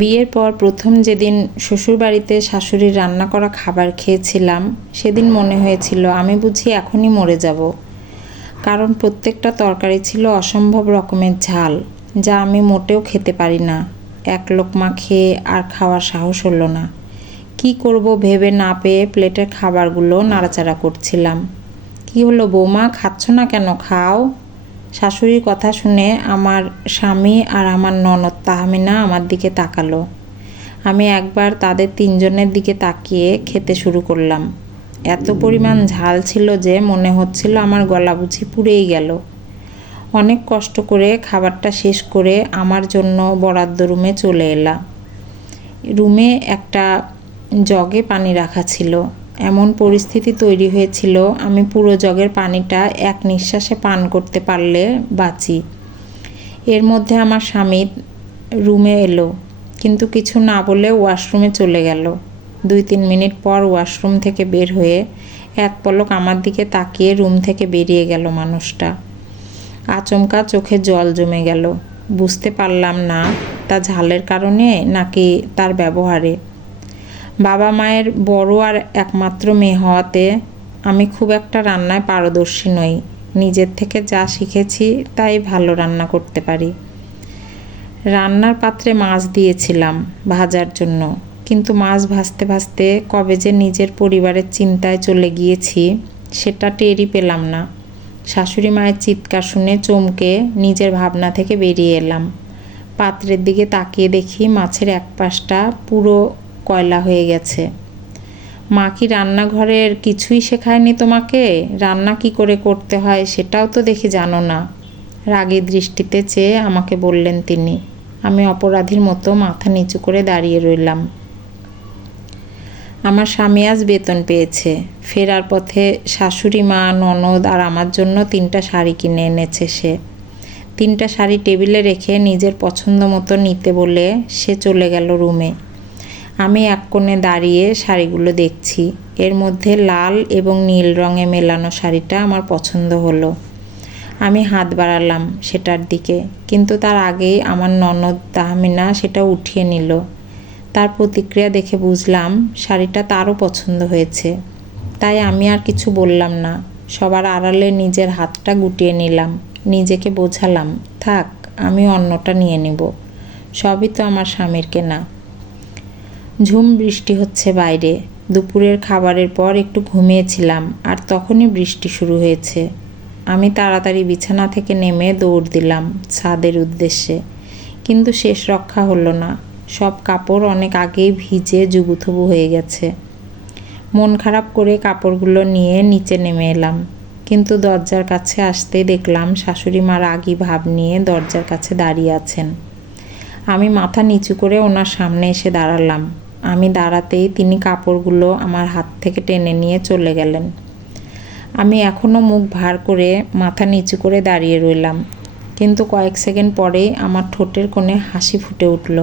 বিয়ের পর প্রথম যেদিন শ্বশুরবাড়িতে শাশুড়ির রান্না করা খাবার খেয়েছিলাম, সেদিন মনে হয়েছিল আমি বুঝি এখনই মরে যাব। কারণ প্রত্যেকটা তরকারি ছিল অসম্ভব রকমের ঝাল, যা আমি মোটেও খেতে পারি না। এক লোকমা খেয়ে আর খাওয়ার সাহস হলো না। কি করব ভেবে না পেয়ে প্লেটের খাবারগুলো নাড়াচাড়া করছিলাম। কি হলো বৌমা, খাচ্ছ না কেন? খাও। শাশুড়ির কথা শুনে আমার স্বামী আর আমার ননদ তাহমিনা আমার দিকে তাকালো। আমি একবার তাদের তিনজনের দিকে তাকিয়ে খেতে শুরু করলাম। এত পরিমাণ ঝাল ছিল যে মনে হচ্ছিল আমার গলা বুঝি পুড়েই গেল। অনেক কষ্ট করে খাবারটা শেষ করে আমার জন্য বরাদ্দ রুমে চলে এলাম। রুমে একটা জগে পানি রাখা ছিল। এমন পরিস্থিতি তৈরি হয়েছিল আমি পুরো জগের পানিটা এক নিঃশ্বাসে পান করতে পারলে বাঁচি। এর মধ্যে আমার স্বামী রুমে এলো, কিন্তু কিছু না বলে ওয়াশরুমে চলে গেল। 2-3 মিনিট পর ওয়াশরুম থেকে বের হয়ে এক পলক আমার দিকে তাকিয়ে রুম থেকে বেরিয়ে গেল মানুষটা। আচমকা চোখে জল জমে গেল। বুঝতে পারলাম না তা ঝালের কারণে নাকি তার ব্যবহারে। বাবা মায়ের বড় আর একমাত্র মেয়ে হওয়াতে আমি খুব একটা রান্নায় পারদর্শী নই। নিজের থেকে যা শিখেছি তাই ভালো রান্না করতে পারি। রান্নার পাত্রে মাছ দিয়েছিলাম ভাজার জন্য, কিন্তু মাছ ভাজতে ভাজতে কবে যে নিজের পরিবারের চিন্তায় চলে গিয়েছি সেটা টেরই পেলাম না। শাশুড়ি মায়ের চিৎকার শুনে চমকে নিজের ভাবনা থেকে বেরিয়ে এলাম। পাত্রের দিকে তাকিয়ে দেখি মাছের এক পাশটা পুরো কয়লা হয়ে গেছে। মা কি রান্নাঘরের কিছুই শেখায়নি তোমাকে? রান্না কি করে করতে হয় সেটাও তো দেখি জানো না। রাগী দৃষ্টিতে চেয়ে আমাকে বললেন তিনি। আমি অপরাধীর মতো মাথা নিচু করে দাঁড়িয়ে রইলাম। আমার স্বামী আজ বেতন পেয়েছে। ফেরার পথে শাশুড়ি মা, ননদ আর আমার জন্য 3টা শাড়ি কিনে এনেছে সে। 3টা শাড়ি টেবিলে রেখে নিজের পছন্দ মতো নিতে বলে সে চলে গেল রুমে। আমি এক কোণে দাঁড়িয়ে শাড়িগুলো দেখছি। এর মধ্যে লাল এবং নীল রঙে মেলানো শাড়িটা আমার পছন্দ হলো। আমি হাত বাড়ালাম সেটার দিকে, কিন্তু তার আগেই আমার ননদ তাহমিনা সেটা উঠিয়ে নিল। তার প্রতিক্রিয়া দেখে বুঝলাম শাড়িটা তারও পছন্দ হয়েছে। তাই আমি আর কিছু বললাম না। সবার আড়ালে নিজের হাতটা গুটিয়ে নিলাম। নিজেকে বোঝালাম, থাক, আমি অন্যটা নিয়ে নেব। সবই তো আমার স্বামীর কেনা। ঝুম বৃষ্টি হচ্ছে বাইরে। দুপুরের খাবারের পর একটু ঘুমিয়েছিলাম আর তখনই বৃষ্টি শুরু হয়েছে। আমি তাড়াতাড়ি বিছানা থেকে নেমে দৌড় দিলাম ছাদের উদ্দেশ্যে, কিন্তু শেষ রক্ষা হলো না। সব কাপড় অনেক আগেই ভিজে জুবুথুবু হয়ে গেছে। মন খারাপ করে কাপড়গুলো নিয়ে নিচে নেমে এলাম, কিন্তু দরজার কাছে আসতেই দেখলাম শাশুড়ি মা রাগী ভাব নিয়ে দরজার কাছে দাঁড়িয়ে আছেন। আমি মাথা নিচু করে ওনার সামনে এসে দাঁড়ালাম। আমি দাঁড়াতেই তিনি কাপড়গুলো আমার হাত থেকে টেনে নিয়ে চলে গেলেন। আমি এখনও মুখ ভার করে মাথা নিচু করে দাঁড়িয়ে রইলাম, কিন্তু কয়েক সেকেন্ড পরেই আমার ঠোঁটের কোণে হাসি ফুটে উঠল।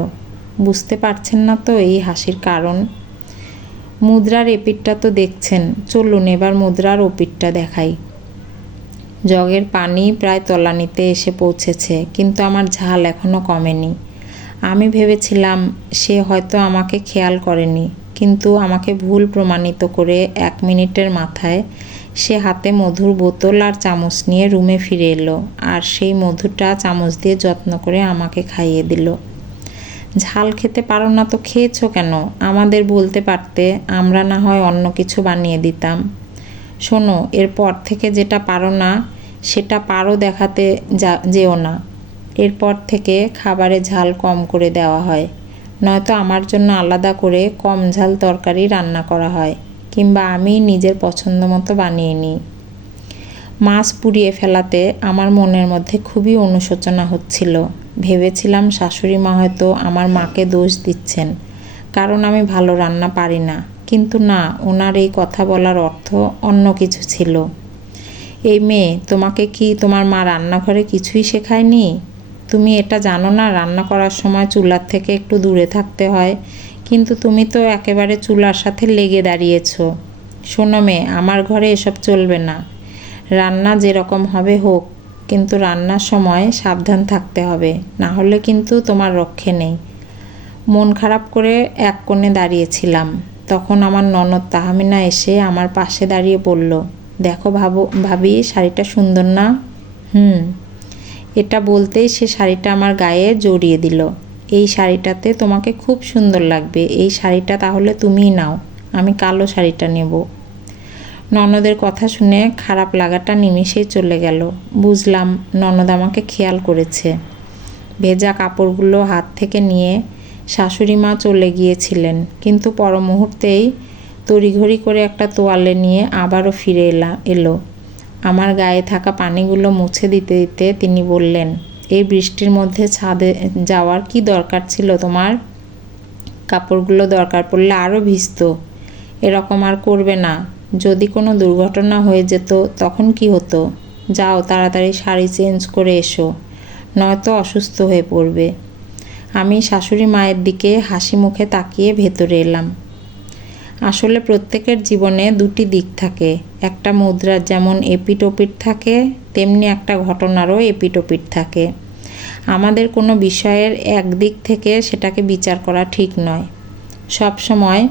বুঝতে পারছেন না তো এই হাসির কারণ? মুদ্রার এপিঠটা তো দেখছেন, চলুন এবার মুদ্রার ওপিঠটা দেখাই। জগের পানি প্রায় তলানিতে এসে পৌঁছেছে, কিন্তু আমার ঝাল এখনও কমেনি। আমি ভেবেছিলাম সে হয়তো আমাকে খেয়াল করেনি, কিন্তু আমাকে ভুল প্রমাণিত করে 1 মিনিটের মাথায় সে হাতে মধুর বোতল আর চামচ নিয়ে রুমে ফিরে এলো, আর সেই মধুটা চামচ দিয়ে যত্ন করে আমাকে খাইয়ে দিল। ঝাল খেতে পারো না তো খেয়েছো কেন? আমাদের বলতে পারতে, আমরা না হয় অন্য কিছু বানিয়ে দিতাম। শোনো, এরপর থেকে যেটা পারো না সেটা পারো দেখাতে যেও না। এরপর থেকে খাবারে ঝাল কম করে দেওয়া হয়, নয়তো আমার জন্য আলাদা করে কম ঝাল তরকারি রান্না করা হয়, কিংবা আমি নিজের পছন্দ মতো বানিয়ে নিই। মাছ পুড়িয়ে ফেলাতে আমার মনের মধ্যে খুবই অনুশোচনা হচ্ছিল। ভেবেছিলাম শাশুড়ি মা হয়তো আমার মাকে দোষ দিচ্ছেন, কারণ আমি ভালো রান্না পারি না। কিন্তু না, ওনার এই কথা বলার অর্থ অন্য কিছু ছিল। এই মেয়ে, তোমাকে কি তোমার মা রান্নাঘরে কিছুই শেখায়নি? তুমি এটা জানো না রান্না করার সময় চুলার থেকে একটু দূরে থাকতে হয়? কিন্তু তুমি তো একেবারে চুলার সাথে লেগে দাঁড়িয়েছ। শোনো মেয়ে, আমার ঘরে এসব চলবে না। রান্না যেরকম হবে হোক, কিন্তু রান্নার সময় সাবধান থাকতে হবে, না হলে কিন্তু তোমার রক্ষে নেই। মন খারাপ করে এক কোণে দাঁড়িয়েছিলাম। তখন আমার ননদ তাহমিনা এসে আমার পাশে দাঁড়িয়ে বলল, দেখো ভাবি, শাড়িটা সুন্দর না? এটা বলতেই সে শাড়িটা আমার গায়ে জড়িয়ে দিল। এই শাড়িটাতে তোমাকে খুব সুন্দর লাগবে, এই শাড়িটা তাহলে তুমিই নাও, আমি কালো শাড়িটা নেব। ননদের কথা শুনে খারাপ লাগাটা নিমেষেই চলে গেল। বুঝলাম ননদ আমাকে খেয়াল করেছে। ভেজা কাপড়গুলো হাত থেকে নিয়ে শাশুড়ি মা চলে গিয়েছিলেন, কিন্তু পর মুহূর্তেই তড়িঘড়ি করে একটা তোয়ালে নিয়ে আবারও ফিরে এলো। আমার গায়ে থাকা পানিগুলো মুছে দিতে দিতে তিনি বললেন, এই বৃষ্টির মধ্যে ছাদে যাওয়ার কি দরকার ছিল তোমার? কাপড়গুলো দরকার পড়লে আরও ভিজতো। এরকম আর করবে না। যদি কোনো দুর্ঘটনা হয়ে যেত তখন কি হতো? যাও তাড়াতাড়ি শাড়ি চেঞ্জ করে এসো, নয়তো অসুস্থ হয়ে পড়বে। আমি শাশুড়ি মায়ের দিকে হাসি মুখে তাকিয়ে ভেতরে এলাম। আসলে প্রত্যেকের জীবনে দুটি দিক থাকে। একটা মুদ্রার যেমন এপিঠ ওপিঠ থাকে, তেমনি একটা ঘটনারও এপিঠ ওপিঠ থাকে। আমাদের কোনো বিষয়ের এক দিক থেকে সেটাকে বিচার করা ঠিক নয়। সব সময়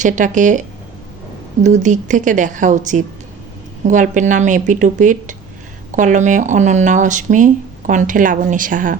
সেটাকে দুদিক থেকে দেখা উচিত। গল্পের নাম এপিঠ ওপিঠ, কলমে অনন্যা অশ্মি, কণ্ঠে লাবণী সাহা।